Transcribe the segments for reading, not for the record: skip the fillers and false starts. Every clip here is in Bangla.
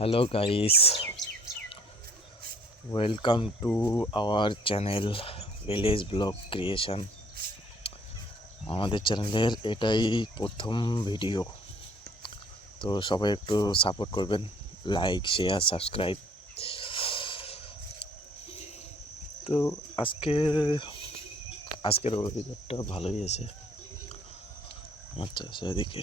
Hello guys, welcome to our channel Village Blog Creation. আমাদের চ্যানেলের এটাই প্রথম ভিডিও, তো সবাই একটু সাপোর্ট করবেন, লাইক শেয়ার সাবস্ক্রাইব। তো আজকের ওয়েদারটা ভালোই আছে। আচ্ছা এদিকে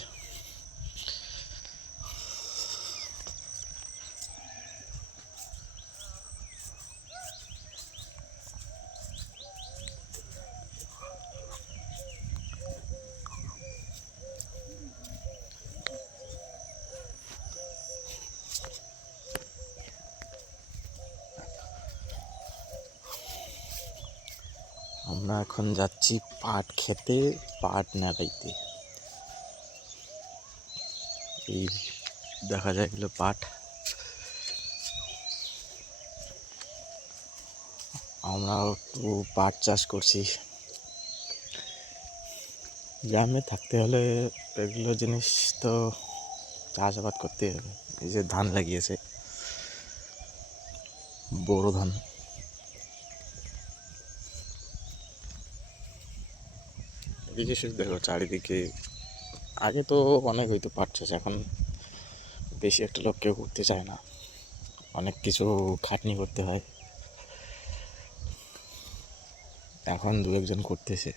আমরা এখন যাচ্ছি পাট খেতে, পাট নাড়াইতে। এই দেখা যায় এগুলো পাট। আমরা একটু পাট চাষ করছি। গ্রামে থাকতে হলে এগুলো জিনিস তো চাষাবাদ করতে হবে। এই যে ধান লাগিয়েছে, বোরো ধান। এদিকে শুধু দেখো চারিদিকে, আগে তো অনেক হয়তো পাট চাষ, এখন বেশি একটা লোক কেউ করতে চায় না, অনেক কিছু খাটনি করতে হয়। এখন দু একজন করতেছে,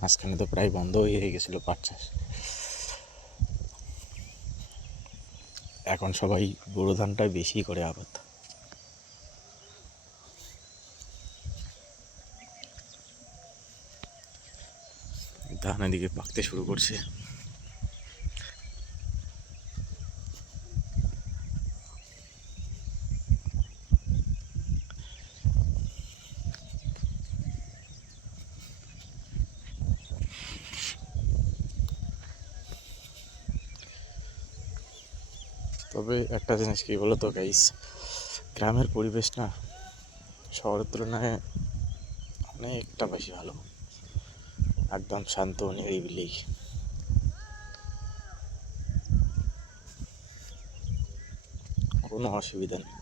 মাঝখানে তো প্রায় বন্ধ হয়ে গেছিলো পাট চাষ। এখন সবাই বোরো ধানটাই বেশি করে আবাদ। ধান এদিকে পাকতে শুরু করছে। তবে একটা জিনিস কি বলো তো গাইস, গ্রামের পরিবেশ না শহরের তুলনায় অনেকটা বেশি ভালো। একদম শান্ত নিরিবিলি, কোনো অসুবিধা নেই।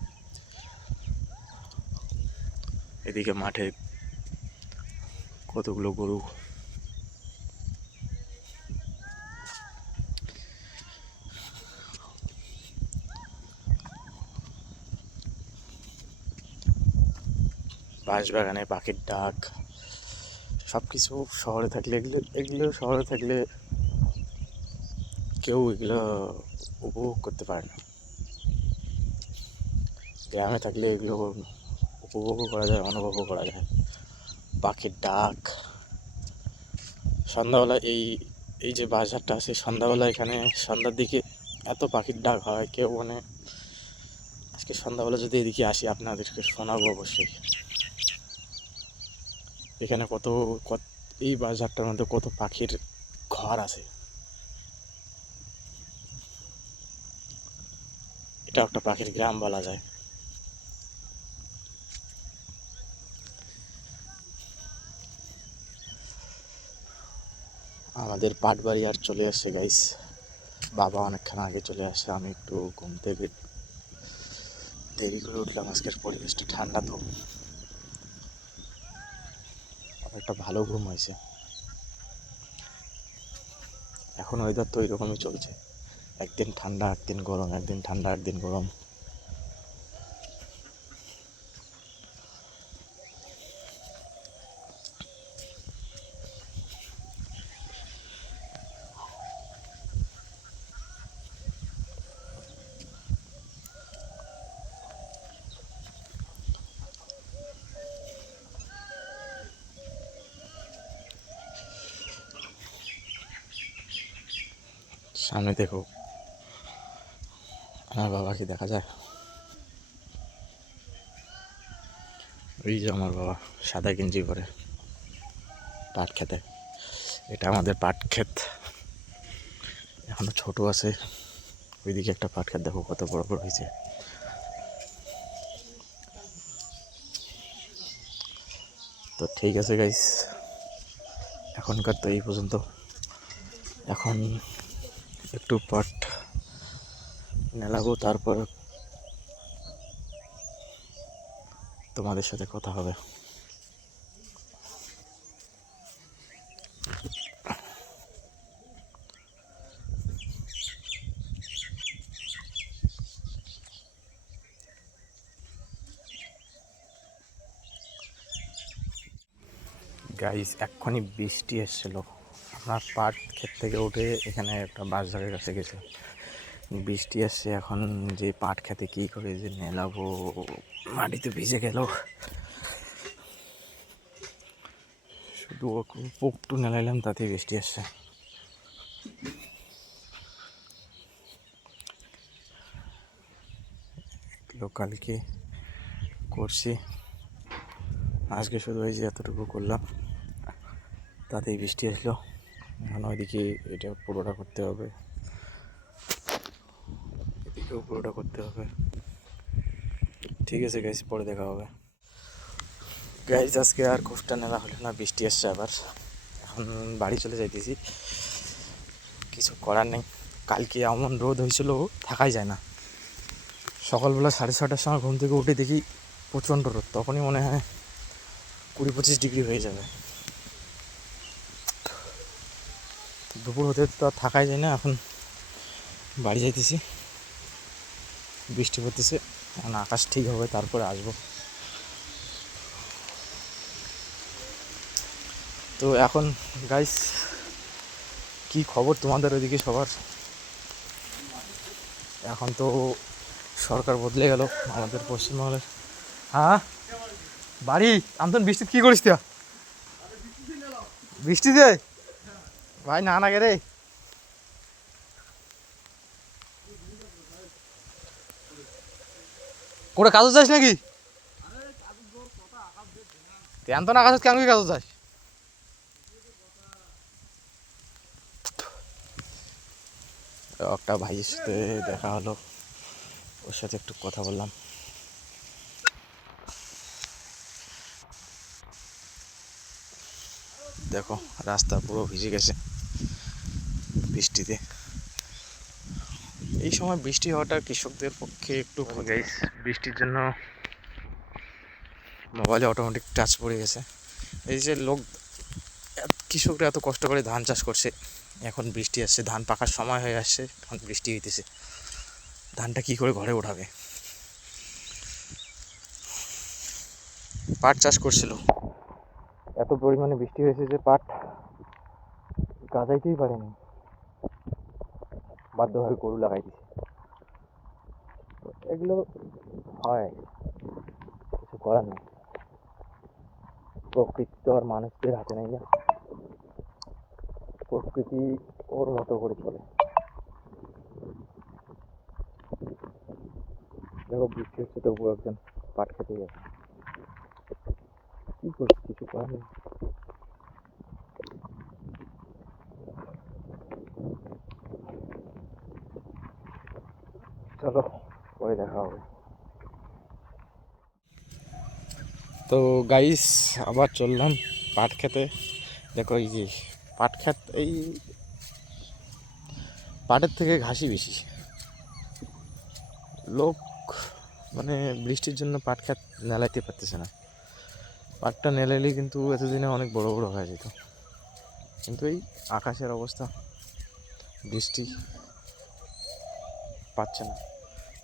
এদিকে মাঠে কতগুলো গরু, বাঁশবাগানে পাখির ডাক, সব কিছু শহরে থাকলে এগুলো শহরে থাকলে কেউ এগুলো উপভোগ করতে পারে না। গ্রামে থাকলে এগুলো উপভোগও করা যায়, অনুভবও করা যায়। পাখির ডাক, সন্ধ্যাবেলা এই এই যে বাজারটা আছে, সন্ধ্যাবেলা এখানে সন্ধ্যার দিকে এত পাখির ডাক হয়, কেউ মানে আজকে সন্ধ্যাবেলা যদি এদিকে আসি আপনাদেরকে শোনাবো অবশ্যই। এখানে কত এই বাজারটার মধ্যে কত পাখির ঘর আছে। এটা একটা পাখির গ্রাম বলা যায়। আমাদের পাট বাড়ি আর চলে আসছে গাইস। বাবা অনেকক্ষণ আগে চলে আসে, আমি একটু ঘুম থেকে দেরি করে উঠলাম। আজকের পরিবেশটা ঠান্ডা, তো একটা ভালো ঘুম হয়েছে। এখন ওয়েদার তো এরকমই চলছে, একদিন ঠান্ডা একদিন গরম, একদিন ঠান্ডা একদিন গরম। সামনে দেখো, আমার বাবাকে দেখা যায়। ওই যে আমার বাবা সাদা গেঞ্জি পরে পাট খেতে। এটা আমাদের পাট ক্ষেত, এখনো ছোট আছে। ওইদিকে একটা পাট ক্ষেত দেখো কত বড় বড় হয়েছে। তো ঠিক আছে গাইস, এখনকার তো এই পর্যন্ত। এখন একটু পাট নেলাবো, তারপর তোমাদের সাথে কথা হবে। গাইস এক্ষুনি বৃষ্টি এসেছিলো, আমরা পাট ক্ষেত থেকে উঠে এখানে একটা বাজারের কাছে গেছে, বৃষ্টি আসছে। এখন যে পাট খেতে কী করে যে নেলাবো, মাটিতে ভিজে গেল, শুধু পোকটু নেলাইলাম তাতেই বৃষ্টি আসছে। কালকে করছি, আজকে শুধু এই যে এতটুকু করলাম, তাতেই বৃষ্টি আসলো। এখন ওইদিকে এটা পুরোটা করতে হবে, এদিকেও পুরোটা করতে হবে। ঠিক আছে গাইস, পরে দেখা হবে। গাইস আজকে আর কোফটা নেওয়া হলো না, বৃষ্টি আসছে আবার। এখন বাড়ি চলে যাইতেছি, কিছু করার নেই। কালকে এমন রোদ হয়েছিল, থাকাই যায় না। সকালবেলা 6:30টার সময় ঘুম থেকে উঠে দেখি প্রচণ্ড রোদ, তখনই মনে হয় 20-25 ডিগ্রি হয়ে যাবে। দুপুর হতে তো আর থাকাই যায় না। এখন বাড়ি যাইতেছি, বৃষ্টি পড়তেছে, এখন আকাশ ঠিক হবে তারপরে আসবো। তো এখন গাইস কি খবর তোমাদের ওইদিকে সবার? এখন তো সরকার বদলে গেল আমাদের পশ্চিমবঙ্গের। হ্যাঁ বাড়ি আমতন বৃষ্টি কি করিস তুই? বৃষ্টিতে ভাই না না গে রে, কোটা কাজও যাস নাকি? তেন তো না কাজ কেন কি কাজও যাস? একটা ভাইয়ের সাথে দেখা হলো, ওর সাথে একটু কথা বললাম। দেখো রাস্তা পুরো ভিজে গেছে বৃষ্টিতে। এই সময় বৃষ্টি হওয়াটা কৃষকদের পক্ষে একটু গাইস, বৃষ্টির জন্য মোবাইলে অটোমেটিক টাচ পড়ে গেছে। এই যে লোক কৃষকরা এত কষ্ট করে ধান চাষ করছে, এখন বৃষ্টি আসছে, ধান পাকার সময় হয়ে আসছে, এখন বৃষ্টি হইতেছে, ধানটা কি করে ঘরে ওঠাবে? পাট চাষ করছিল, এত পরিমাণে বৃষ্টি হয়েছে যে পাট গাজাইতেই পারেনি, বাধ্যভাবে গরু লাগাই দিছে। এগুলো হয়, কিছু করার নেই, প্রকৃতি তো আর মানুষদের হাতে নেই না, প্রকৃতি ওর মতো করে চলে। দেখো বৃষ্টি হচ্ছে তবুও একজন পাট খেতে গেছে, কি করছি, কিছু করার নেই। চলো পরে দেখা হবে। তো গাইস আবার চললাম পাট খেতে। দেখো এই যে পাট ক্ষেত, এই পাটের থেকে ঘাসই বেশি। লোক মানে বৃষ্টির জন্য পাট ক্ষেত নেলাইতে পারতেছে না, পাটটা নেলাইলে কিন্তু এতদিনে অনেক বড় বড় হয়ে যেত, কিন্তু এই আকাশের অবস্থা, বৃষ্টি পাচ্ছে না।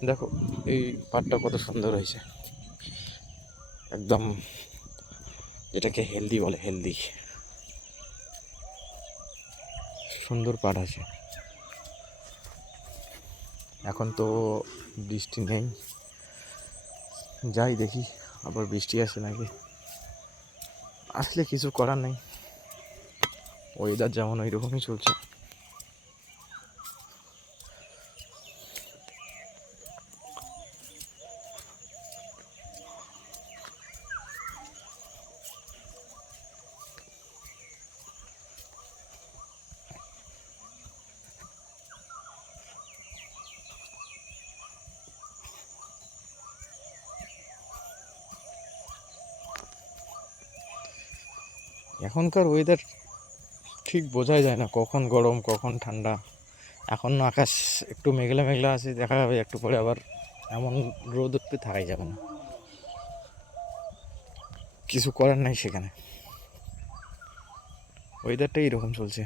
দেখো এই পাটটা কত সুন্দর হয়েছে, একদম এটাকে হেলদি বলে, হেলদি সুন্দর পাট আছে। এখন তো বৃষ্টি নেই, যাই দেখি আবার বৃষ্টি আসে নাকি, আসলে কিছু করার নেই, ওয়েদার যেমন ওই রকমই চলছে। এখনকার ওয়েদার ঠিক বোঝাই যায় না, কখন গরম কখন ঠান্ডা। এখন আকাশ একটু মেঘলা মেঘলা আছে, দেখা যাবে একটু পরে আবার এমন রোদ উঠতে থাকাই যাবে না। কিছু করার নাই সেখানে, ওয়েদারটাই এরকম চলছে।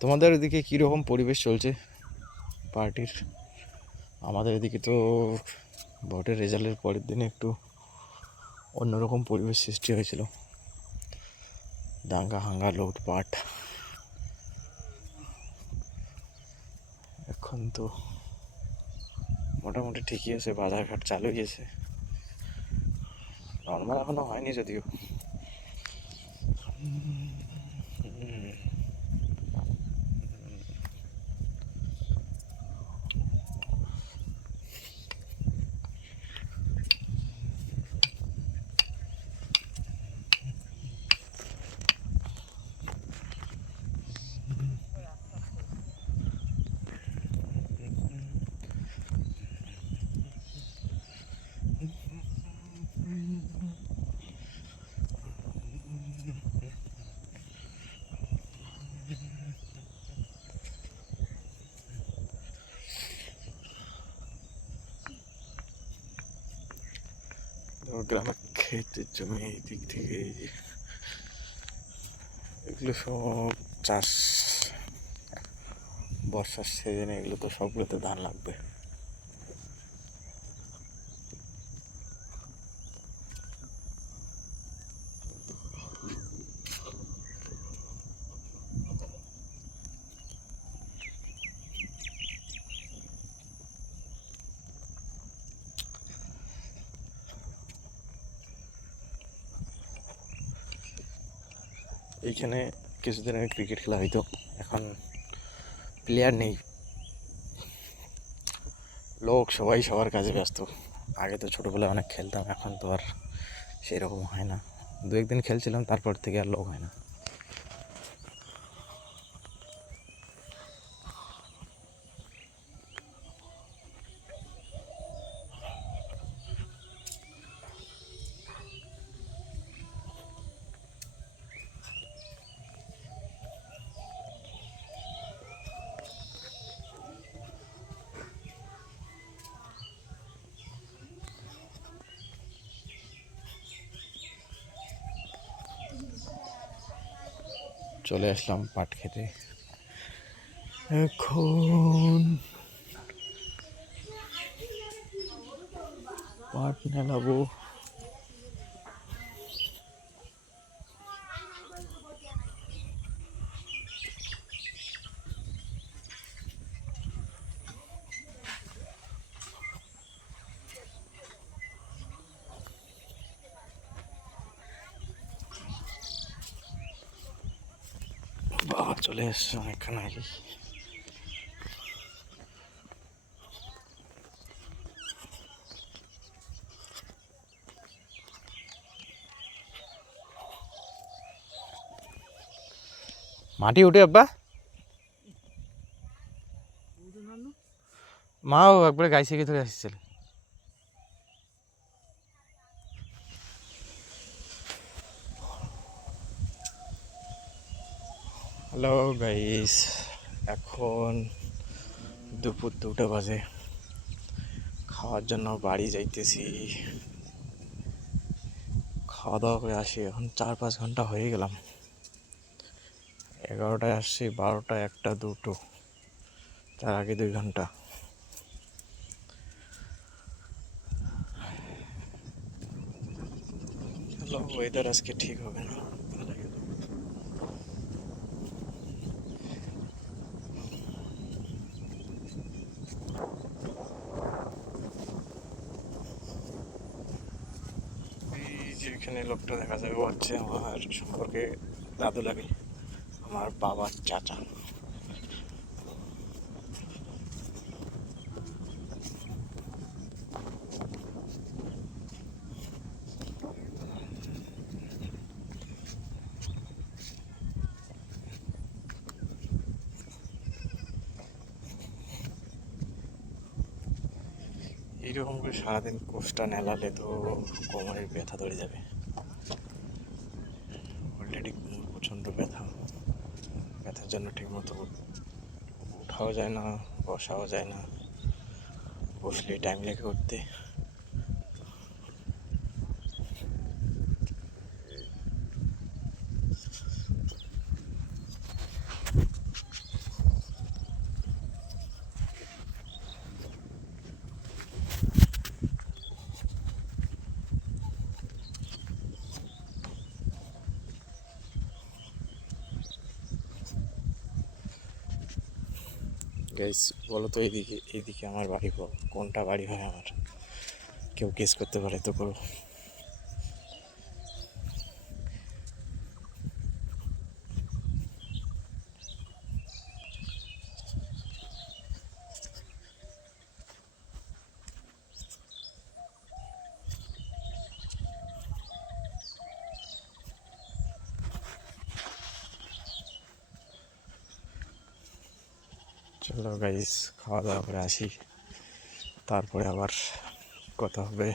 তোমাদের এদিকে কীরকম পরিবেশ চলছে পার্টির? আমাদের এদিকে তো ভোটের রেজাল্টের পরের দিনে একটু অন্যরকম পরিবেশ সৃষ্টি হয়েছিল, দাঙ্গা হাঙ্গা লুটপাট। এখন তো মোটামুটি ঠিকই আছে, বাজারঘাট চালু গেছে, নর্মাল এখনো হয়নি যদিও। গ্রামের ক্ষেতের জমি এই দিক থেকে এগুলো সব চাষ, বর্ষার সিজনে এগুলো তো সবগুলোতে ধান লাগবে। এইখানে কিছুদিন আগে ক্রিকেট খেলা হইতো, এখন প্লেয়ার নেই, লোক সবাই সবার কাজে ব্যস্ত। আগে তো ছোটোবেলায় অনেক খেলতাম, এখন তো আর সেই রকম হয় না। দু একদিন খেলছিলাম, তারপর থেকে আর লোক হয় না। চলে আসলাম পাট খেতে, এখন পাট নেলাবো। বাবা চলে এসছে অনেকক্ষণ আগে। মাটি উঠে আব্বা, মাও একবারে গাই থেকে ধরে আসছিল। হ্যালো গাইস, এখন দুপুর 2টা বাজে, খাওয়ার জন্য বাড়ি যাইতেছি। খাওয়া দাওয়া করে আসি, এখন 4-5 ঘন্টা হয়ে গেলাম। 11টায় আসছি, 12টা, 1টা, 2টো, তার আগে 2 ঘন্টা। ওয়েদার আজকে ঠিক হবে না। যেখানে লোকটা দেখা যাবে ও হচ্ছে আমার সম্পর্কে দাদু লাগে, আমার বাবার চাচা। এইরকম করে সারাদিন কোষটা নেলালে তো কোমরের ব্যথা ধরে যাবে। অলরেডি কোমর প্রচণ্ড ব্যথা, ব্যথার জন্য ঠিকমতো উঠাও যায় না, বসাও যায় না, বসলে টাইম লেগে উঠতে। গাইস বলো তো, এইদিকে আমার বাড়ি কোনটা বাড়ি হয় আমার? কেউ গেস করতে পারে তো করো। চলো গাইস, খাওয়া দাওয়া করে আসি, তারপরে আবার কথা হবে।